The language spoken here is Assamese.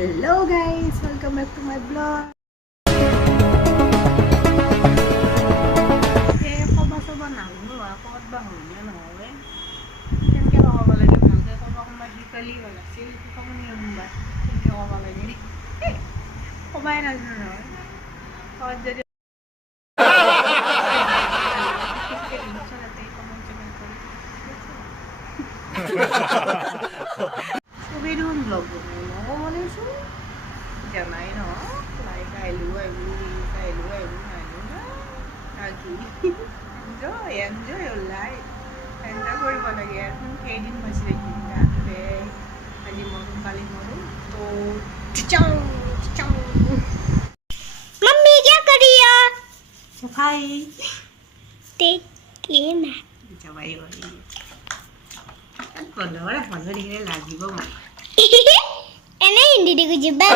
Hello guys, welcome back to my vlog. Kaba nangno ako at bahon na nawe. Kan kaya ako wala yung hangga ko ako magikali wala. Sili ko pa man yung ba. Kan kaya ako wala ni. Kumain na no. Ako dali. So video vlog ko mo mo so. Janai no. Like I lu I lu enjoy your life. Enjoy কৰিব লাগে কেইদিন হৈছিলে কিন্তু আজি মৰম কালি মৰম তো চিচাং मम्मी क्या कर रही है सफाई देखिए ना जवाई वाली बंदरा बंदर दिखे লাগিব মই एने हिंदी को जिब्बा